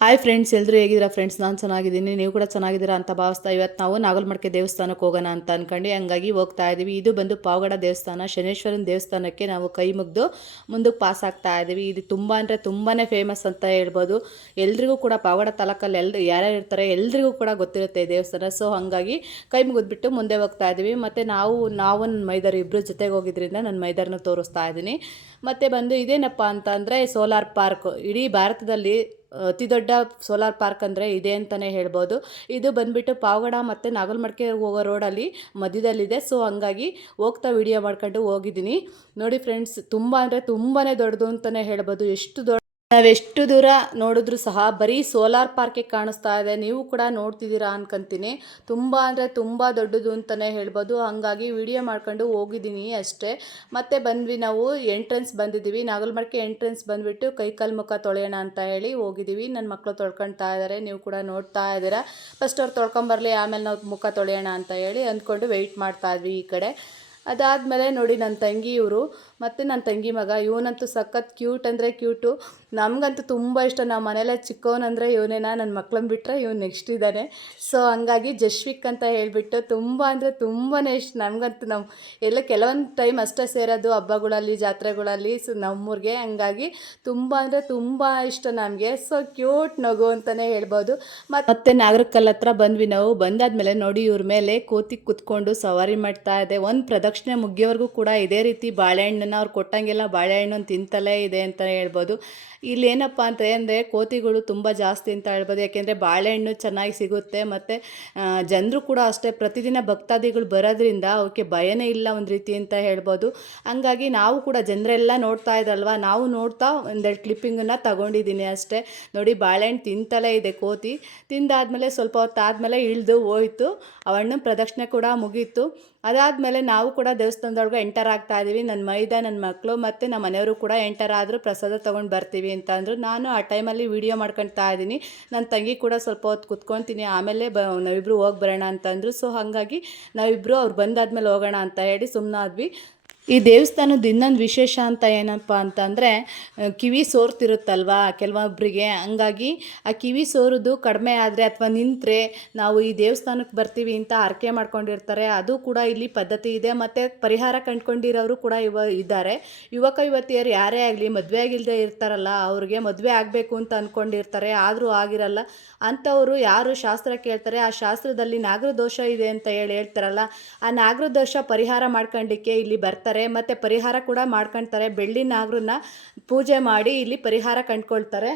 Hi friends, ಎಲ್ಲರೂ ಹೇಗಿದ್ದೀರಾ friends? ನಾನು ಚೆನ್ನಾಗಿದ್ದೀನಿ, ನೀವು ಕೂಡ ಚೆನ್ನಾಗಿದ್ದೀರಾ ಅಂತ ಭಾವಿಸ್ತಾ ಇವತ್ತು ನಾವು ನಾಗಲಮಡಿಕೆ ದೇವಸ್ಥಾನಕ್ಕೆ ಹೋಗೋಣ ಅಂತ ಅಂದ್ಕೊಂಡು ಹಂಗಾಗಿ ಹೋಗ್ತಾ ಇದ್ದೀವಿ. ಇದು ಬಂದು ಪಾವಗಡ ದೇವಸ್ಥಾನ, ಶನೇಶ್ವರನ ದೇವಸ್ಥಾನಕ್ಕೆ ನಾವು ಕೈ ಮುಗಿದು ಮುಂದಕ್ಕೆ ಪಾಸ್ ಆಗ್ತಾ ಇದ್ದೀವಿ. ಇದು ತುಂಬ ಅಂದರೆ ತುಂಬಾ ಫೇಮಸ್ ಅಂತ ಹೇಳ್ಬೋದು. ಎಲ್ರಿಗೂ ಕೂಡ ಪಾವಗಡ ತಾಲೂಕಲ್ಲಿ ಯಾರ್ಯಾರು ಇರ್ತಾರೆ ಎಲ್ರಿಗೂ ಕೂಡ ಗೊತ್ತಿರುತ್ತೆ ಈ ದೇವಸ್ಥಾನ. ಸೊ ಹಾಗಾಗಿ ಕೈ ಮುಗಿದ್ಬಿಟ್ಟು ಮುಂದೆ ಹೋಗ್ತಾ ಇದ್ದೀವಿ. ಮತ್ತು ನಾವು ನನ್ನ ಮೈದಾರು ಇಬ್ಬರು ಜೊತೆಗೆ ಹೋಗಿದ್ರಿಂದ ನನ್ನ ಮೈದಾರನ್ನ ತೋರಿಸ್ತಾ ಇದ್ದೀನಿ. ಮತ್ತು ಬಂದು ಇದೇನಪ್ಪ ಅಂತ ಅಂದರೆ ಸೋಲಾರ್ ಪಾರ್ಕ್. ಇಡೀ ಭಾರತದಲ್ಲಿ ಅತಿ ದೊಡ್ಡ ಸೋಲಾರ್ ಪಾರ್ಕ್ ಅಂದರೆ ಇದೆ ಅಂತಲೇ ಹೇಳ್ಬೋದು. ಇದು ಬಂದುಬಿಟ್ಟು ಪಾವಗಡ ಮತ್ತು ನಾಗಲಮಡಿಕೆ ಹೋಗೋ ರೋಡಲ್ಲಿ ಮಧ್ಯದಲ್ಲಿದೆ. ಸೊ ಹಂಗಾಗಿ ಹೋಗ್ತಾ ವಿಡಿಯೋ ಮಾಡ್ಕೊಂಡು ಹೋಗಿದ್ದೀನಿ. ನೋಡಿ ಫ್ರೆಂಡ್ಸ್, ತುಂಬ ಅಂದರೆ ತುಂಬಾ ದೊಡ್ಡದು ಅಂತಲೇ ಹೇಳ್ಬೋದು. ನಾವೆಷ್ಟು ದೂರ ನೋಡಿದ್ರೂ ಸಹ ಬರೀ ಸೋಲಾರ್ ಪಾರ್ಕೇ ಕಾಣಿಸ್ತಾ ಇದೆ. ನೀವು ಕೂಡ ನೋಡ್ತಿದ್ದೀರಾ ಅನ್ಕೊಂತೀನಿ. ತುಂಬ ಅಂದರೆ ತುಂಬ ದೊಡ್ಡದು ಅಂತಲೇ ಹೇಳ್ಬೋದು. ಹಂಗಾಗಿ ವಿಡಿಯೋ ಮಾಡ್ಕೊಂಡು ಹೋಗಿದ್ದೀನಿ ಅಷ್ಟೇ. ಮತ್ತೆ ಬಂದ್ವಿ, ನಾವು ಎಂಟ್ರೆನ್ಸ್ ಬಂದಿದ್ದೀವಿ. ನಾಗಲಮಡಿಕೆ ಎಂಟ್ರೆನ್ಸ್ ಬಂದುಬಿಟ್ಟು ಕೈಕಾಲು ಮುಖ ತೊಳೆಯೋಣ ಅಂತ ಹೇಳಿ ಹೋಗಿದ್ದೀವಿ. ನನ್ನ ಮಕ್ಕಳು ತೊಳ್ಕೊಳ್ತಾ ಇದ್ದಾರೆ, ನೀವು ಕೂಡ ನೋಡ್ತಾ ಇದ್ದೀರಾ. ಫಸ್ಟ್ ಅವ್ರು ತೊಳ್ಕೊಂಬರಲಿ, ಆಮೇಲೆ ನಾವು ಮುಖ ತೊಳೆಯೋಣ ಅಂತ ಹೇಳಿ ಅಂದ್ಕೊಂಡು ವೆಯ್ಟ್ ಮಾಡ್ತಾ ಇದ್ವಿ ಈ ಕಡೆ. ಅದಾದಮೇಲೆ ನೋಡಿ ನನ್ನ ತಂಗಿ ಇವರು ಮತ್ತು ನನ್ನ ತಂಗಿ ಮಗ, ಇವನಂತೂ ಸಖತ್ ಕ್ಯೂಟ್ ಅಂದರೆ ಕ್ಯೂಟು. ನಮಗಂತೂ ತುಂಬ ಇಷ್ಟ. ನಾವು ಮನೇಲೆ ಚಿಕ್ಕವನಂದರೆ ಇವನೇನ, ನನ್ನ ಮಕ್ಳನ್ನ ಬಿಟ್ಟರೆ ಇವನು ನೆಕ್ಸ್ಟ್ ಇದ್ದಾನೆ. ಸೊ ಹಂಗಾಗಿ ಜಶ್ವಿಕ್ ಅಂತ ಹೇಳಿಬಿಟ್ಟು ತುಂಬ ಅಂದರೆ ತುಂಬಾ ಇಷ್ಟ ನಮಗಂತೂ. ನಾವು ಎಲ್ಲ ಕೆಲವೊಂದು ಟೈಮ್ ಅಷ್ಟೇ ಸೇರೋದು ಹಬ್ಬಗಳಲ್ಲಿ, ಜಾತ್ರೆಗಳಲ್ಲಿ. ಸೊ ನಮ್ಮೂರಿಗೆ ಹಂಗಾಗಿ ತುಂಬ ಅಂದರೆ ತುಂಬ ಇಷ್ಟ ನಮಗೆ. ಸೊ ಕ್ಯೂಟ್ ನಗು ಅಂತಲೇ ಹೇಳ್ಬೋದು. ಮತ್ತೆ ನಾಗರಕಲ್ ಹತ್ರ ಬಂದ್ವಿ ನಾವು. ಬಂದಾದ್ಮೇಲೆ ನೋಡಿ ಇವ್ರ ಮೇಲೆ ಕೋತಿ ಕುತ್ಕೊಂಡು ಸವಾರಿ ಮಾಡ್ತಾ ಇದೆ. ಒಂದು ಪ್ರದಕ್ಷಿಣೆ ಮುಗಿಯೋವರೆಗೂ ಕೂಡ ಇದೇ ರೀತಿ ಬಾಳೆಹಣ್ಣನ್ನು ಅವ್ರು ಕೊಟ್ಟಂಗೆಲ್ಲ ಬಾಳೆಹಣ್ಣು ತಿಂತಲೇ ಇದೆ ಅಂತಲೇ ಹೇಳ್ಬೋದು. ಇಲ್ಲೇನಪ್ಪ ಅಂದರೆ ಕೋತಿಗಳು ತುಂಬ ಜಾಸ್ತಿ ಅಂತ ಹೇಳ್ಬೋದು. ಯಾಕೆಂದರೆ ಬಾಳೆಹಣ್ಣು ಚೆನ್ನಾಗಿ ಸಿಗುತ್ತೆ. ಮತ್ತು ಜನರು ಕೂಡ ಅಷ್ಟೇ, ಪ್ರತಿದಿನ ಭಕ್ತಾದಿಗಳು ಬರೋದ್ರಿಂದ ಅವಕ್ಕೆ ಭಯನೇ ಇಲ್ಲ ಒಂದು ರೀತಿ ಅಂತ ಹೇಳ್ಬೋದು. ಹಂಗಾಗಿ ನಾವು ಕೂಡ ಜನರೆಲ್ಲ ನೋಡ್ತಾ ಇದ್ದಲ್ವ, ನಾವು ನೋಡ್ತಾ ಒಂದೆರಡು ಕ್ಲಿಪ್ಪಿಂಗನ್ನು ತಗೊಂಡಿದ್ದೀನಿ ಅಷ್ಟೇ. ನೋಡಿ ಬಾಳೆಹಣ್ಣು ತಿಂತಲೇ ಇದೆ ಕೋತಿ. ತಿಂದಾದ್ಮೇಲೆ ಸ್ವಲ್ಪ ಹೊತ್ತಾದಮೇಲೆ ಇಳಿದು ಹೋಯಿತು. ಅವಣ್ಣು ಪ್ರದಕ್ಷಿಣೆ ಕೂಡ ಮುಗೀತು. ಅದಾದಮೇಲೆ ನಾವು ಕೂಡ ದೇವಸ್ಥಾನದೊಳಗೆ ಎಂಟರ್ ಆಗ್ತಾ ಇದ್ದೀವಿ. ನನ್ನ ನನ್ನ ಮಕ್ಕಳು ಮತ್ತು ನಮ್ಮ ಮನೆಯವರು ಕೂಡ ಎಂಟರ್ ಆದರೂ ಪ್ರಸಾದ ತೊಗೊಂಡು ಬರ್ತೀವಿ ಅಂತ ಅಂದರು. ನಾನು ಆ ಟೈಮಲ್ಲಿ ವೀಡಿಯೋ ಮಾಡ್ಕೊಳ್ತಾ ಇದ್ದೀನಿ. ನನ್ನ ತಂಗಿ ಕೂಡ ಸ್ವಲ್ಪ ಹೊತ್ತು ಕುತ್ಕೊತೀನಿ, ಆಮೇಲೆ ನಾವಿಬ್ಬರು ಹೋಗಿ ಬರೋಣ ಅಂತಂದರು. ಸೊ ಹಾಗಾಗಿ ನಾವಿಬ್ಬರು ಅವ್ರು ಬಂದಾದ್ಮೇಲೆ ಹೋಗೋಣ ಅಂತ ಹೇಳಿ ಸುಮ್ಮನಾದ್ವಿ. ಈ ದೇವಸ್ಥಾನದ ಇನ್ನೊಂದು ವಿಶೇಷ ಅಂತ ಏನಪ್ಪ ಅಂತಂದರೆ, ಕಿವಿ ಸೋರ್ತಿರುತ್ತಲ್ವ ಕೆಲವೊಬ್ಬರಿಗೆ. ಹಂಗಾಗಿ ಆ ಕಿವಿ ಸೋರೋದು ಕಡಿಮೆ ಆದರೆ ಅಥವಾ ನಿಂತರೆ ನಾವು ಈ ದೇವಸ್ಥಾನಕ್ಕೆ ಬರ್ತೀವಿ ಅಂತ ಹರಕೆ ಮಾಡ್ಕೊಂಡಿರ್ತಾರೆ. ಅದು ಕೂಡ ಇಲ್ಲಿ ಪದ್ಧತಿ ಇದೆ. ಮತ್ತು ಪರಿಹಾರ ಕಂಡ್ಕೊಂಡಿರೋರು ಕೂಡ ಇದ್ದಾರೆ. ಯುವಕ ಯುವತಿಯರು ಯಾರೇ ಆಗಲಿ ಮದುವೆ ಆಗಿಲ್ಲದೆ ಇರ್ತಾರಲ್ಲ, ಅವ್ರಿಗೆ ಮದುವೆ ಆಗಬೇಕು ಅಂತ ಅಂದ್ಕೊಂಡಿರ್ತಾರೆ, ಆದರೂ ಆಗಿರಲ್ಲ. ಅಂಥವರು ಯಾರು ಶಾಸ್ತ್ರ ಕೇಳ್ತಾರೆ, ಆ ಶಾಸ್ತ್ರದಲ್ಲಿ ನಾಗರದೋಷ ಇದೆ ಅಂತ ಹೇಳ್ತಾರಲ್ಲ, ಆ ನಾಗರದೋಷ ಪರಿಹಾರ ಮಾಡ್ಕೊಳ್ಳಿಕ್ಕೆ ಇಲ್ಲಿ ಬರ್ತಾರೆ. ಮತ್ತು ಪರಿಹಾರ ಕೂಡ ಮಾಡ್ಕೊಳ್ತಾರೆ. ಬೆಳ್ಳಿ ನಾಗರನ್ನ ಪೂಜೆ ಮಾಡಿ ಇಲ್ಲಿ ಪರಿಹಾರ ಕಂಡ್ಕೊಳ್ತಾರೆ.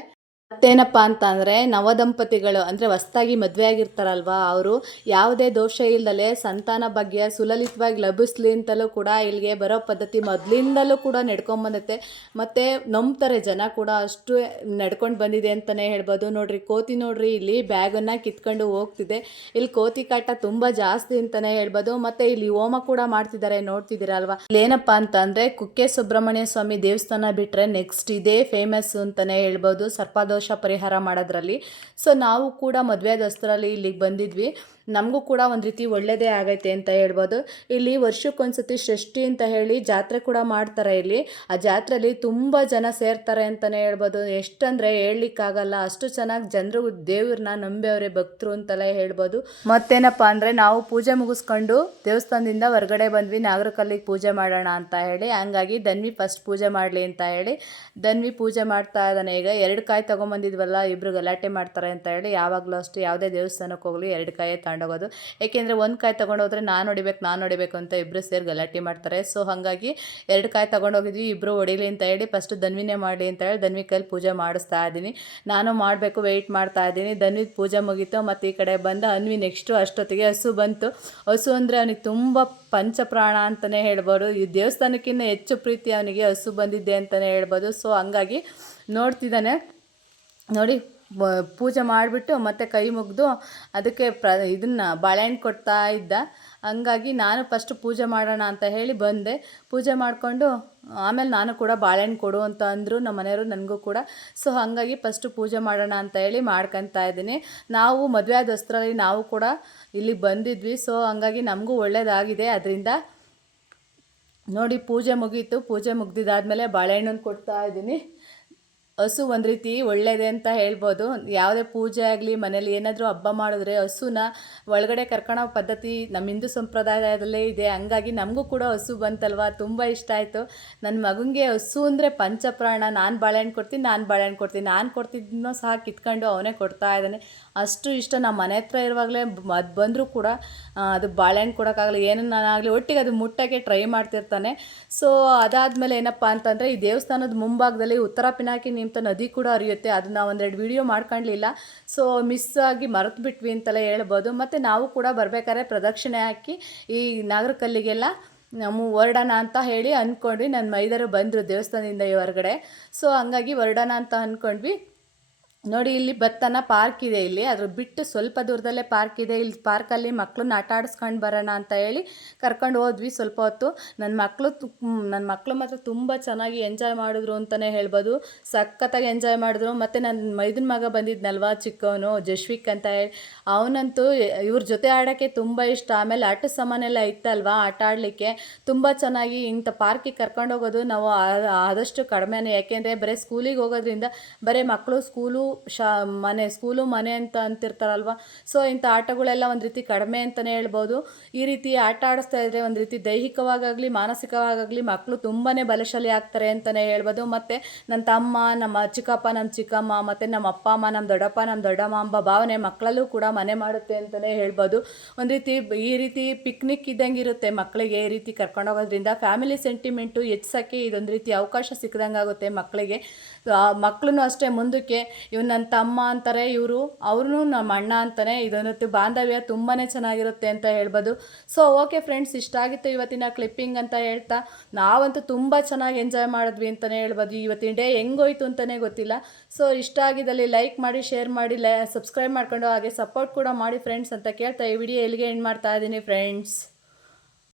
ಮತ್ತೇನಪ್ಪ ಅಂತ ಅಂದರೆ, ನವದಂಪತಿಗಳು ಅಂದರೆ ಹೊಸ್ದಾಗಿ ಮದುವೆ ಆಗಿರ್ತಾರಲ್ವ, ಅವರು ಯಾವುದೇ ದೋಷ ಇಲ್ಲದಲೇ ಸಂತಾನ ಭಾಗ್ಯ ಸುಲಲಿತವಾಗಿ ಲಭಿಸ್ಲಿ ಅಂತಲೂ ಕೂಡ ಇಲ್ಲಿಗೆ ಬರೋ ಪದ್ಧತಿ ಮೊದಲಿಂದಲೂ ಕೂಡ ನಡ್ಕೊಂಬಂದತ್ತೆ. ಮತ್ತು ನಂಬ್ತಾರೆ ಜನ ಕೂಡ, ಅಷ್ಟು ನಡ್ಕೊಂಡು ಬಂದಿದೆ ಅಂತಲೇ ಹೇಳ್ಬೋದು. ನೋಡ್ರಿ ಕೋತಿ, ನೋಡ್ರಿ ಇಲ್ಲಿ ಬ್ಯಾಗನ್ನು ಕಿತ್ಕೊಂಡು ಹೋಗ್ತಿದೆ. ಇಲ್ಲಿ ಕೋತಿ ಕಾಟ ತುಂಬ ಜಾಸ್ತಿ ಅಂತಲೇ ಹೇಳ್ಬೋದು. ಮತ್ತು ಇಲ್ಲಿ ಹೋಮ ಕೂಡ ಮಾಡ್ತಿದ್ದಾರೆ, ನೋಡ್ತಿದ್ದೀರಲ್ವ. ಇಲ್ಲೇನಪ್ಪ ಅಂತ ಅಂದರೆ, ಕುಕ್ಕೆ ಸುಬ್ರಹ್ಮಣ್ಯ ಸ್ವಾಮಿ ದೇವಸ್ಥಾನ ಬಿಟ್ಟರೆ ನೆಕ್ಸ್ಟ್ ಇದೇ ಫೇಮಸ್ ಅಂತಲೇ ಹೇಳ್ಬೋದು ಸರ್ಪದೋಷ ಪರಿಹಾರ ಮಾಡೋದ್ರಲ್ಲಿ. ಸೊ ನಾವು ಕೂಡ ಮದುವೆ ದಸರಲ್ಲಿ ಇಲ್ಲಿಗೆ ಬಂದಿದ್ವಿ. ನಮಗೂ ಕೂಡ ಒಂದು ರೀತಿ ಒಳ್ಳೆಯದೇ ಆಗೈತೆ ಅಂತ ಹೇಳ್ಬೋದು. ಇಲ್ಲಿ ವರ್ಷಕ್ಕೊಂದ್ಸತಿ ಷಷ್ಠಿ ಅಂತ ಹೇಳಿ ಜಾತ್ರೆ ಕೂಡ ಮಾಡ್ತಾರೆ. ಇಲ್ಲಿ ಆ ಜಾತ್ರೆಯಲ್ಲಿ ತುಂಬ ಜನ ಸೇರ್ತಾರೆ ಅಂತಲೇ ಹೇಳ್ಬೋದು. ಎಷ್ಟಂದರೆ ಹೇಳಲಿಕ್ಕಾಗಲ್ಲ, ಅಷ್ಟು ಚೆನ್ನಾಗಿ ಜನರು ದೇವ್ರನ್ನ ನಂಬಿಯವ್ರೆ, ಭಕ್ತರು ಅಂತಲೇ ಹೇಳ್ಬೋದು. ಮತ್ತೇನಪ್ಪ ಅಂದರೆ, ನಾವು ಪೂಜೆ ಮುಗಿಸ್ಕೊಂಡು ದೇವಸ್ಥಾನದಿಂದ ಹೊರಗಡೆ ಬಂದ್ವಿ, ನಾಗರಕಲ್ಲಿಗೆ ಪೂಜೆ ಮಾಡೋಣ ಅಂತ ಹೇಳಿ. ಹಂಗಾಗಿ ಧನ್ವಿ ಫಸ್ಟ್ ಪೂಜೆ ಮಾಡಲಿ ಅಂತ ಹೇಳಿ ಧನ್ವಿ ಪೂಜೆ ಮಾಡ್ತಾ ಇದ್ದಾನೆ. ಈಗ 2 ಕಾಯಿ ತೊಗೊಂಬಂದಿದ್ವಲ್ಲ, ಇಬ್ಬರು ಗಲಾಟೆ ಮಾಡ್ತಾರೆ ಅಂತ ಹೇಳಿ ಯಾವಾಗಲೂ ಅಷ್ಟು ಯಾವುದೇ ದೇವಸ್ಥಾನಕ್ಕೆ ಹೋಗಲಿ 2 ಕಾಯೇ ತಗೊಂಡೋಗೋದು. ಏಕೆಂದರೆ 1 ಕಾಯಿ ತೊಗೊಂಡೋದ್ರೆ ನಾನು ಹೊಡಿಬೇಕು ಅಂತ ಇಬ್ಬರು ಸೇರಿ ಗಲಾಟೆ ಮಾಡ್ತಾರೆ. ಸೊ ಹಾಗಾಗಿ 2 ಕಾಯಿ ತೊಗೊಂಡೋಗಿದ್ವಿ. ಇಬ್ಬರು ಹೊಡಿಲಿ ಅಂತ ಹೇಳಿ ಫಸ್ಟ್ ಧನ್ವಿನೇ ಮಾಡಲಿ ಅಂತ ಹೇಳಿ ಧನ್ವಿ ಕೈಲಿ ಪೂಜೆ ಮಾಡಿಸ್ತಾ ಇದ್ದೀನಿ. ನಾನು ಮಾಡಬೇಕು, ವೆಯ್ಟ್ ಮಾಡ್ತಾ ಇದ್ದೀನಿ. ಧನ್ವಿ ಪೂಜೆ ಮುಗೀತು. ಮತ್ತು ಈ ಕಡೆ ಬಂದ ಅನ್ವಿ ನೆಕ್ಸ್ಟು ಅಷ್ಟೊತ್ತಿಗೆ ಹಸು ಬಂತು. ಹಸು ಅಂದರೆ ಅವನಿಗೆ ತುಂಬ ಪಂಚಪ್ರಾಣ ಅಂತಲೇ ಹೇಳ್ಬೋದು. ಈ ದೇವಸ್ಥಾನಕ್ಕಿಂತ ಹೆಚ್ಚು ಪ್ರೀತಿ ಅವನಿಗೆ ಹಸು ಬಂದಿದ್ದೆ ಅಂತಲೇ ಹೇಳ್ಬೋದು. ಸೊ ಹಂಗಾಗಿ ನೋಡ್ತಿದ್ದಾನೆ. ನೋಡಿ ಪೂಜೆ ಮಾಡಿಬಿಟ್ಟು ಮತ್ತೆ ಕೈ ಮುಗಿದು ಅದಕ್ಕೆ ಇದನ್ನು ಬಾಳೆಹಣ್ಣು ಕೊಡ್ತಾ ಇದ್ದ. ಹಂಗಾಗಿ ನಾನು ಫಸ್ಟ್ ಪೂಜೆ ಮಾಡೋಣ ಅಂತ ಹೇಳಿ ಬಂದೆ. ಪೂಜೆ ಮಾಡಿಕೊಂಡು ಆಮೇಲೆ ನಾನು ಕೂಡ ಬಾಳೆಹಣ್ಣು ಕೊಡು ಅಂತ ಅಂದರು ನಮ್ಮ ಮನೆಯವರು, ನನಗೂ ಕೂಡ. ಸೊ ಹಾಗಾಗಿ ಫಸ್ಟು ಪೂಜೆ ಮಾಡೋಣ ಅಂತ ಹೇಳಿ ಮಾಡ್ಕೊತಾ ಇದ್ದೀನಿ. ನಾವು ಮದುವೆ ಆದ ಹೊಸ್ತ್ರಲ್ಲಿ ನಾವು ಕೂಡ ಇಲ್ಲಿಗೆ ಬಂದಿದ್ವಿ. ಸೊ ಹಂಗಾಗಿ ನಮಗೂ ಒಳ್ಳೆಯದಾಗಿದೆ ಅದರಿಂದ. ನೋಡಿ ಪೂಜೆ ಮುಗೀತು. ಪೂಜೆ ಮುಗ್ದಿದ್ದಾದಮೇಲೆ ಬಾಳೆಹಣ್ಣನ್ನು ಕೊಡ್ತಾ ಇದ್ದೀನಿ. ಹಸು ಒಂದು ರೀತಿ ಒಳ್ಳೆಯದೇ ಅಂತ ಹೇಳ್ಬೋದು. ಯಾವುದೇ ಪೂಜೆ ಆಗಲಿ ಮನೇಲಿ ಏನಾದರೂ ಹಬ್ಬ ಮಾಡಿದ್ರೆ ಹಸುನ ಒಳಗಡೆ ಕರ್ಕೊಳ್ಳೋ ಪದ್ಧತಿ ನಮ್ಮ ಹಿಂದೂ ಸಂಪ್ರದಾಯದಲ್ಲೇ ಇದೆ. ಹಂಗಾಗಿ ನಮಗೂ ಕೂಡ ಹಸು ಬಂತಲ್ವ, ತುಂಬ ಇಷ್ಟ ಆಯಿತು. ನನ್ನ ಮಗನಿಗೆ ಹಸು ಅಂದರೆ ಪಂಚಪ್ರಾಣ. ನಾನು ಬಾಳೆಹಣ್ಣು ಕೊಡ್ತೀನಿ, ನಾನು ಬಾಳೆಹಣ್ಣು ಕೊಡ್ತೀನಿ, ನಾನು ಕೊಡ್ತಿದ್ದನೋ ಸಹ ಕಿತ್ಕೊಂಡು ಅವನೇ ಕೊಡ್ತಾ ಇದ್ದಾನೆ. ಅಷ್ಟು ಇಷ್ಟ. ನಮ್ಮ ಮನೆ ಹತ್ರ ಇರುವಾಗಲೇ ಅದು ಬಂದರೂ ಕೂಡ ಅದು ಬಾಳೆಹಣ್ಣು ಕೊಡೋಕ್ಕಾಗಲ್ಲ, ಏನನ್ನಾಗಲಿ ಒಟ್ಟಿಗೆ ಅದು ಮುಟ್ಟೋಕ್ಕೆ ಟ್ರೈ ಮಾಡ್ತಿರ್ತಾನೆ. ಸೊ ಅದಾದಮೇಲೆ ಏನಪ್ಪ ಅಂತಂದರೆ, ಈ ದೇವಸ್ಥಾನದ ಮುಂಭಾಗದಲ್ಲಿ ಉತ್ತರ ಪಿನಾಕಿ ನಿಂತ ನದಿ ಕೂಡ ಹರಿಯುತ್ತೆ. ಅದನ್ನ ಒಂದೆರಡು ವಿಡಿಯೋ ಮಾಡ್ಕೊಳ್ಳಿಲ್ಲ, ಸೊ ಮಿಸ್ ಆಗಿ ಮರೆತು ಬಿಟ್ವಿ ಅಂತಲೇ ಹೇಳ್ಬೋದು. ಮತ್ತು ನಾವು ಕೂಡ ಬರಬೇಕಾದ್ರೆ ಪ್ರದಕ್ಷಿಣೆ ಹಾಕಿ ಈ ನಾಗರಕಲ್ಲಿಗೆಲ್ಲ ನಾವು ಹೊರಡೋಣ ಅಂತ ಹೇಳಿ ಅಂದ್ಕೊಂಡ್ವಿ. ನನ್ನ ಮೈದರು ಬಂದರು ದೇವಸ್ಥಾನದಿಂದ ಈ ಹೊರಗಡೆ. ಸೊ ಹಂಗಾಗಿ ಹೊರಡೋಣ ಅಂತ ಅಂದ್ಕೊಂಡ್ವಿ. ನೋಡಿ, ಇಲ್ಲಿ ಬತ್ತನ ಪಾರ್ಕ್ ಇದೆ. ಇಲ್ಲಿ ಅದ್ರ ಬಿಟ್ಟು ಸ್ವಲ್ಪ ದೂರದಲ್ಲೇ ಪಾರ್ಕ್ ಇದೆ. ಇಲ್ಲಿ ಪಾರ್ಕಲ್ಲಿ ಮಕ್ಕಳನ್ನ ಆಟ ಆಡಿಸ್ಕೊಂಡು ಬರೋಣ ಅಂತ ಹೇಳಿ ಕರ್ಕೊಂಡು ಹೋದ್ವಿ ಸ್ವಲ್ಪ ಹೊತ್ತು. ನನ್ನ ಮಕ್ಕಳು ಮಾತ್ರ ತುಂಬ ಚೆನ್ನಾಗಿ ಎಂಜಾಯ್ ಮಾಡಿದ್ರು ಅಂತಲೇ ಹೇಳ್ಬೋದು. ಸಖತ್ತಾಗಿ ಎಂಜಾಯ್ ಮಾಡಿದ್ರು. ಮತ್ತು ನನ್ನ ಮೈದನ ಮಗ ಬಂದಿದ್ನಲ್ವ ಚಿಕ್ಕವನು, ಜಶ್ವಿಕ್ ಅಂತ ಹೇಳಿ, ಅವನಂತೂ ಇವ್ರ ಜೊತೆ ಆಡೋಕ್ಕೆ ತುಂಬ ಇಷ್ಟ. ಆಮೇಲೆ ಆಟದ ಸಾಮಾನೆಲ್ಲ ಇತ್ತಲ್ವ ಆಟ ಆಡಲಿಕ್ಕೆ, ತುಂಬ ಚೆನ್ನಾಗಿ ಇಂಥ ಪಾರ್ಕಿಗೆ ಕರ್ಕೊಂಡು ಹೋಗೋದು ನಾವು ಆದಷ್ಟು ಕಡಿಮೆನೇ. ಯಾಕೆಂದರೆ ಬರೀ ಸ್ಕೂಲಿಗೆ ಹೋಗೋದ್ರಿಂದ ಬರೀ ಮಕ್ಕಳು ಸ್ಕೂಲು ಸ್ಕೂಲು ಮನೆ ಅಂತ ಅಂತಿರ್ತಾರಲ್ವ. ಸೊ ಇಂಥ ಆಟಗಳೆಲ್ಲ ಒಂದು ರೀತಿ ಕಡಿಮೆ ಅಂತಲೇ ಹೇಳ್ಬೋದು. ಈ ರೀತಿ ಆಟ ಆಡಿಸ್ತಾ ಇದ್ದರೆ ಒಂದು ರೀತಿ ದೈಹಿಕವಾಗಲಿ ಮಾನಸಿಕವಾಗಲಿ ಮಕ್ಕಳು ತುಂಬಾ ಬಲಶಾಲಿ ಆಗ್ತಾರೆ ಅಂತಲೇ ಹೇಳ್ಬೋದು. ಮತ್ತು ನನ್ನ ತಮ್ಮ, ನಮ್ಮ ಚಿಕ್ಕಪ್ಪ, ನಮ್ಮ ಚಿಕ್ಕಮ್ಮ, ಮತ್ತು ನಮ್ಮ ಅಪ್ಪ ಅಮ್ಮ, ನಮ್ಮ ದೊಡ್ಡಪ್ಪ, ನಮ್ಮ ದೊಡ್ಡಮ್ಮ ಎಂಬ ಭಾವನೆ ಮಕ್ಕಳಲ್ಲೂ ಕೂಡ ಮನೆ ಮಾಡುತ್ತೆ ಅಂತಲೇ ಹೇಳ್ಬೋದು. ಒಂದು ರೀತಿ ಈ ರೀತಿ ಪಿಕ್ನಿಕ್ ಇದ್ದಂಗೆ ಇರುತ್ತೆ ಮಕ್ಕಳಿಗೆ. ಈ ರೀತಿ ಕರ್ಕೊಂಡೋಗೋದ್ರಿಂದ ಫ್ಯಾಮಿಲಿ ಸೆಂಟಿಮೆಂಟು ಹೆಚ್ಚೋಕ್ಕೆ ಇದೊಂದು ರೀತಿ ಅವಕಾಶ ಸಿಕ್ಕದಂಗೆ ಆಗುತ್ತೆ ಮಕ್ಕಳಿಗೆ. ಮಕ್ಕಳು ಅಷ್ಟೇ ಮುಂದಕ್ಕೆ ಇವ್ನು ನನ್ನ ತಮ್ಮ ಅಂತಾರೆ, ಅವ್ರೂ ನಮ್ಮ ಅಣ್ಣ ಅಂತಾನೆ. ಇದೊಂದು ಬಾಂಧವ್ಯ ತುಂಬಾ ಚೆನ್ನಾಗಿರುತ್ತೆ ಅಂತ ಹೇಳ್ಬೋದು. ಸೊ ಓಕೆ ಫ್ರೆಂಡ್ಸ್, ಇಷ್ಟ ಆಗಿತ್ತು ಇವತ್ತಿನ ಕ್ಲಿಪ್ಪಿಂಗ್ ಅಂತ ಹೇಳ್ತಾ, ನಾವಂತೂ ತುಂಬ ಚೆನ್ನಾಗಿ ಎಂಜಾಯ್ ಮಾಡಿದ್ವಿ ಅಂತಲೇ ಹೇಳ್ಬೋದು. ಇವತ್ತಿನ ಡೇ ಹೆಂಗೋಯ್ತು ಅಂತಲೇ ಗೊತ್ತಿಲ್ಲ. ಸೊ ಇಷ್ಟ ಆಗಿದ್ದಲ್ಲಿ ಲೈಕ್ ಮಾಡಿ, ಶೇರ್ ಮಾಡಿ, ಸಬ್ಸ್ಕ್ರೈಬ್ ಮಾಡ್ಕೊಂಡು ಹಾಗೆ ಸಪೋರ್ಟ್ ಕೂಡ ಮಾಡಿ ಫ್ರೆಂಡ್ಸ್ ಅಂತ ಕೇಳ್ತಾ ಈ ವಿಡಿಯೋ ಎಲ್ಲಿಗೆ ಎಂಡ್ ಮಾಡ್ತಾ ಇದ್ದೀನಿ ಫ್ರೆಂಡ್ಸ್.